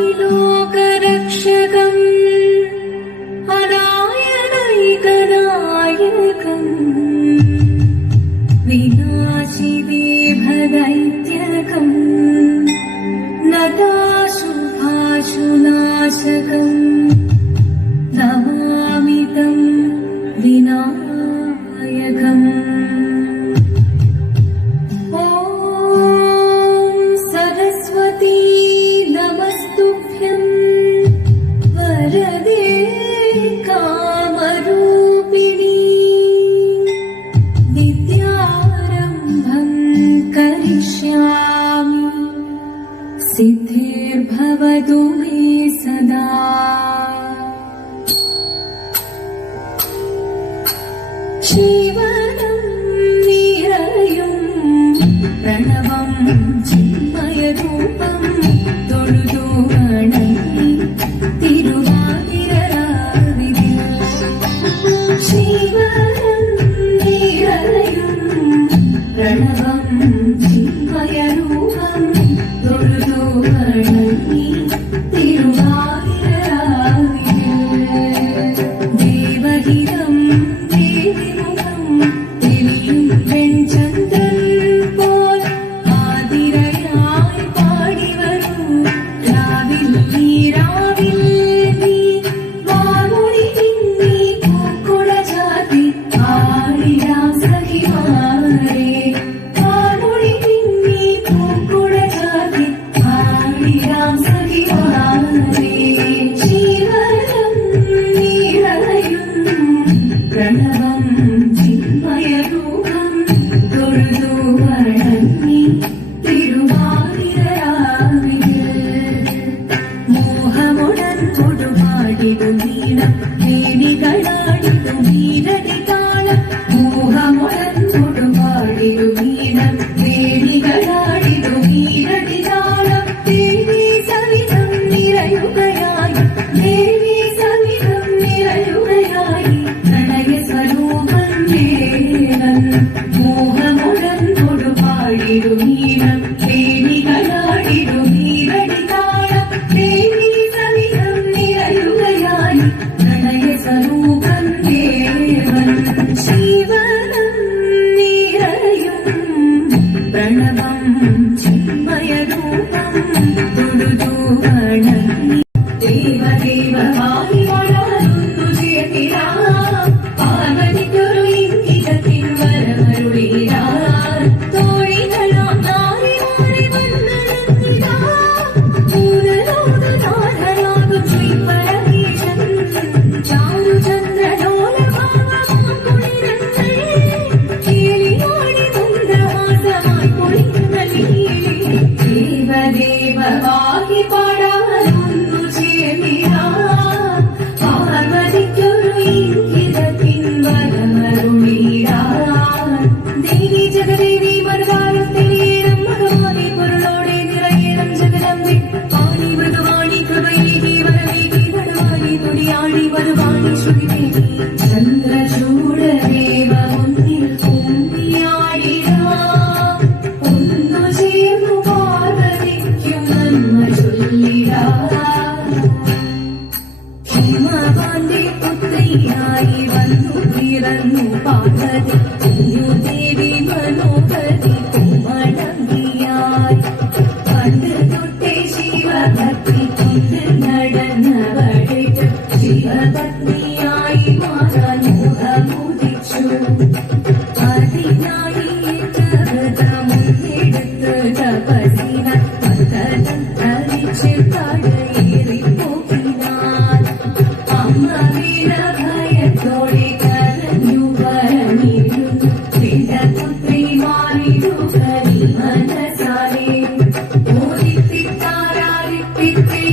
आदिलोकरक्षकम् अनायनैकनायकम् विनाशिदेभदैत्यकम् नताशुभाशुनाशकम् नमामि तं विनायकम्। ॐ सरस्वती नमस्तुभ्यं वरदे कामरूपिणी विद्यारम्भं करिष्यामि सिद्धिर्भवतु मे सदा। जीवनं निरयुं प्रणवं चिन्मयरूपं തൊഴുതു വണങ്ങി തിരുവാതിരരാവിതിൽ ജീവനം നിറയും പ്രണവം ചിന്മയരൂപം തൊഴുതു വണങ്ങി തിരുവാതിരരാവിതിൽ ദേവഹിതം ദേവിമുഖം തെളിയും വെൺചന്ദ്രൻ പോൽ ആതിരയായി പാടിവരൂ രാവിൽ നീ വാമൊഴി പിന്നി പൂക്കുള ചാത്തി ആടിരാം സഖിമാരേ വാമൊഴി പിന്നി പൂക്കുള ചാത്തി ആടിരാം സഖിമാരേ ജീവനം നിറയും പ്രണവം ചിന്മയരൂപം തൊഴുതു വണങ്ങി തിരുവാതിരരാവിൽ മോഹമുടൻ കൊടുപാടിടും വീണം ദേവികളാടിടും വീരടി താളം മോഹമുടൻ കൊടുപാടിടും വീണം ദേവികളാടിടും വീരടി താളം ദേവി സവിധം നിറയുകയായി ദേവി സവിധം നിറയുകയായി പ്രണയ സ്വരൂപം ദേവൻ മോഹമുടൻ കൊടുപാടിടും വീണം ദേവികളാടിടും വീരടി താളം ദേവി സവിധം നിറയുകയായി പ്രണയ സ്വരൂപം ദേവൻ ജീവനം നിറയും പ്രണവം ചിന്മയരൂപം തൊഴുതു വണങ്ങി ദേവദേവമായി വളരുന്നു ജയതിരാ പാർവതിക്കൊരു ഇംഗിതത്തിൻ വരമരുളിരാ തോഴികളാം നാരിമാരെ വന്ദനത്തിരാ പൂരലോകനാഥനാകും ശ്രീപരമേശൻ ചാരുചന്ദ്രലോലഭാവമാകുളിരങ്ങൾ കേളിയോടി മന്ദഹാസമായി പൊളിക്കുന്ന ലീലേ ദേവദേവമായി പാടാറുന്നു ചേർന്നിരാ പാർവതിക്കൊരു ഇംഗിതത്തിൻ വരമരുളിരാ ദേവി ജഗദേവി മറുകാലം തെളിയേണം ഭഗവാനെ പൊരുളോടെ നിറയേണം ജഗദമ്പെ ആണി മൃഗവാണി കൃപയിലേക്ക് വരവേകി നടുവാണി തുടിയാടി വരുവാണി ശ്രുതിദേവി ചന്ദ്രചൂടദേവ മുന്നിൽ കുമ്മിയാടിരാ ഒന്നു ചേർന്നു പാർവതിക്കും നന്മ ചൊല്ലിടാ ഹിമവാന്റെ പുത്രിയായി വന്നു പിറന്നു പാർവതി ദേവി മനോഹരി കുമടങ്ങിയായി പണ്ട് തൊട്ടേ ശിവഭക്തി കൊണ്ട് നടന്നവളെ ശിവപത്നിയായി മാറാൻ മോഹമുദിച്ചു അതിനായി മുന്നെടുത്ത് തപസിന ധരിച്ച് കടയേറി പോകിനാൻ അമ്മ വീണ ഭയത്തോടെ കരഞ്ഞു വരണിരുന്നു പുത്രി മാറിടുകനി മനസാലെ ഓടിത്തിത്താരാരിപ്പിത്തേ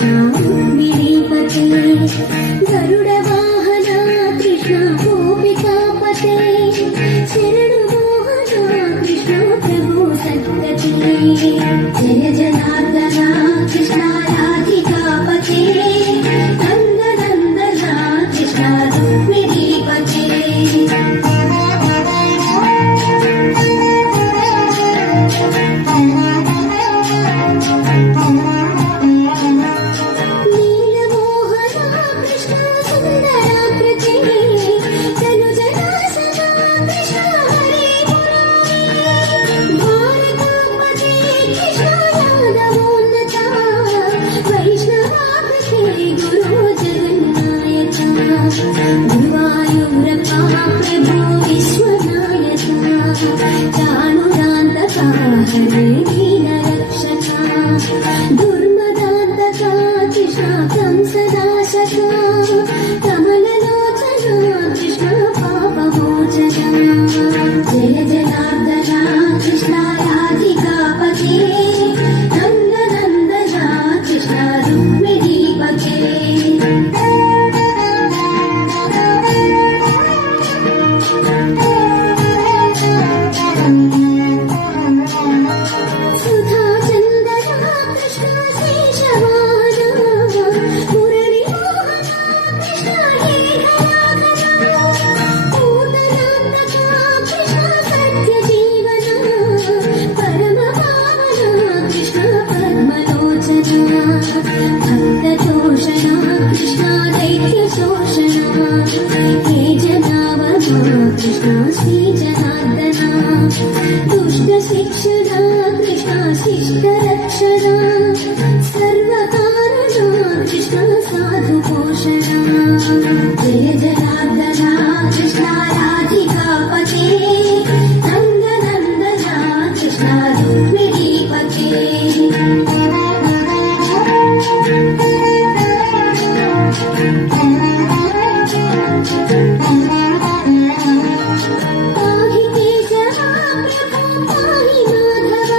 కృష్ణ రుక్మిణీపతే గరుడ వాహన కృష్ణ గోపికాపతే శరణు మోహన కృష్ణ ప్రభు సద్గతి జయ జనార్దన కృష్ణ రాధికాపతే నందనందన కృష్ణ రుక్మిణీపతే జయ జనార్దన కృష్ణ రాధికాపతే నందనందన కృష్ణ రుక్మిణీపతే సుధా చందన కృష్ణ శేషవాహన మురళీ మోహన కృష్ణ హే కృష్ణ దైత్య శోషణ హే జనావన కృష్ణ శ్రీ జనార్దన దుష్ట శిక్షణ కృష్ణ శిష్ట రక్షణ సర్వకారణ కృష్ణ సాధు పోషణ జయ జనార్దన కృష్ణ రాధికాపతే నందనందన కృష్ణ రుక్మిణీపతే పాహి కేశవ ప్రభు పాహి మాధవ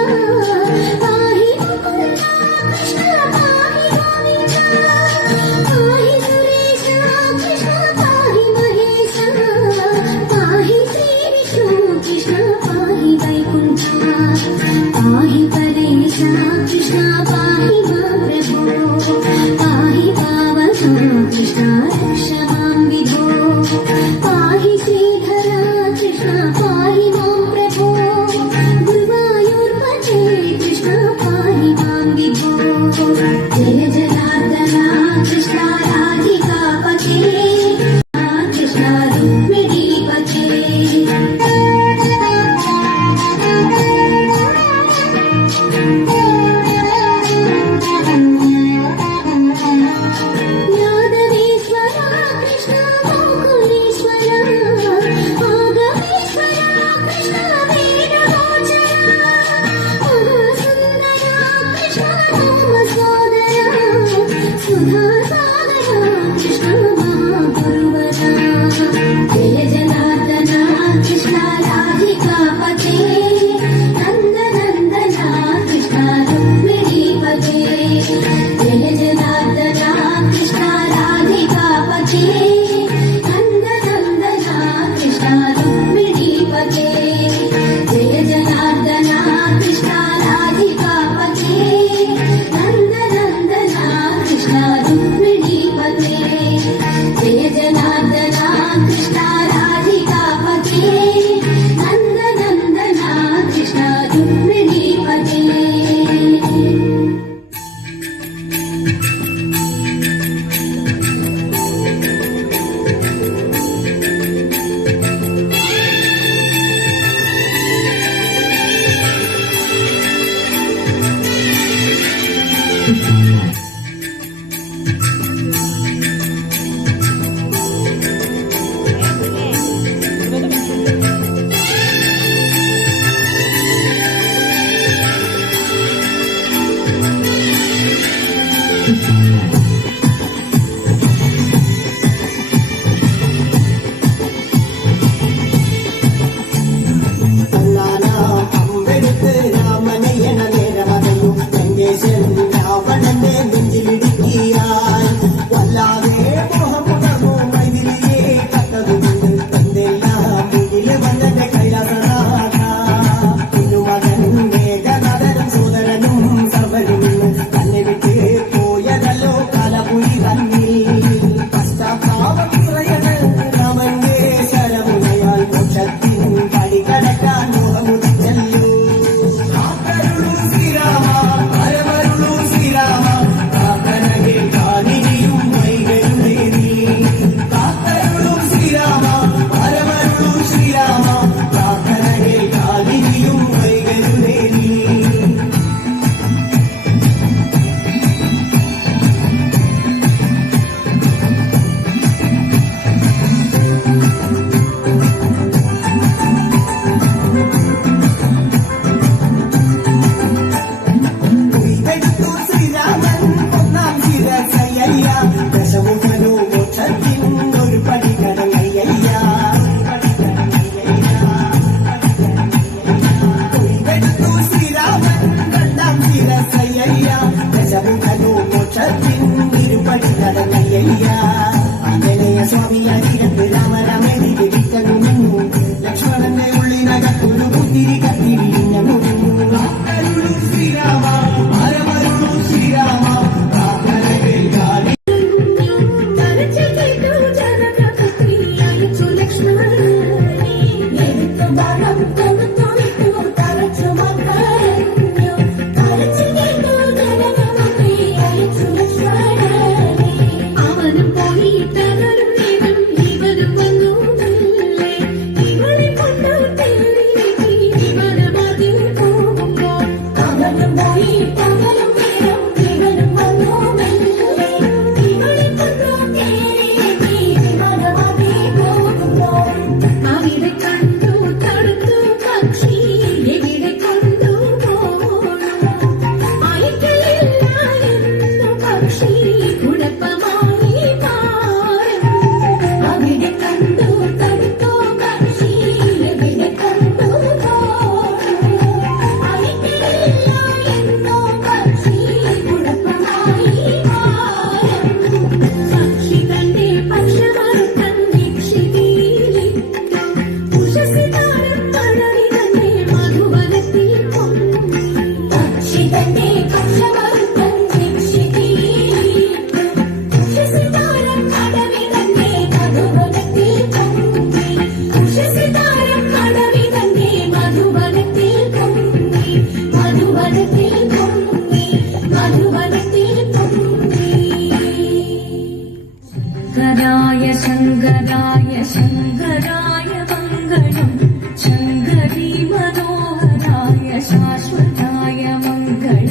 పాహి ముకుంద కృష్ణ పాహి గోవింద పాహి సురేశ కృష్ణ పాహి మహేశ పాహి శ్రీ విష్ణు కృష్ణ పాహి వైకుంఠ పాహి పరేశ కృష్ణ పాహి మా ప్రభు పాహి పావన కృష్ణ రక్ష మాం విభో పాహి శ్రీధర కృష్ణ పాహి మాం ప్రభో గురువాయూర్పతే కృష్ణ పాహి మాం విభో జయ జనార్దన కృష్ణ రాధికాపతే కృష్ణ రుక్మిణీపతే యాదవేశ్వర కృష్ణ గోకులేశ్వర ఆగమేశ్వర కృష్ణ వేణుగోచర మహాసుందర కృష్ణ రామ సోదర సుధా సాగర కృష్ణ మహాగురువర జయ జనార్దన కృష్ణ రాధికాపతే నందనందన కృష్ణ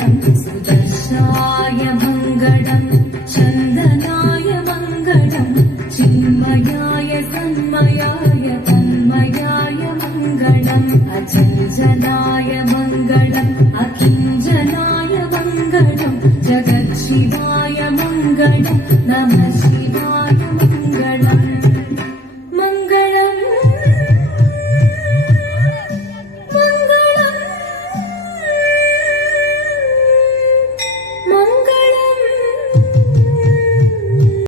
मङ्गलम् सुदर्शाय मङ्गलम् चन्दनाय मङ्गलम् चिन्मयाय तन्मयाय तन्मयाय मङ्गलम् अचञ्चलाय मङ्गलम् अकिञ्चनाय मङ्गलम् जगत्शिवाय मङ्गलम् नमः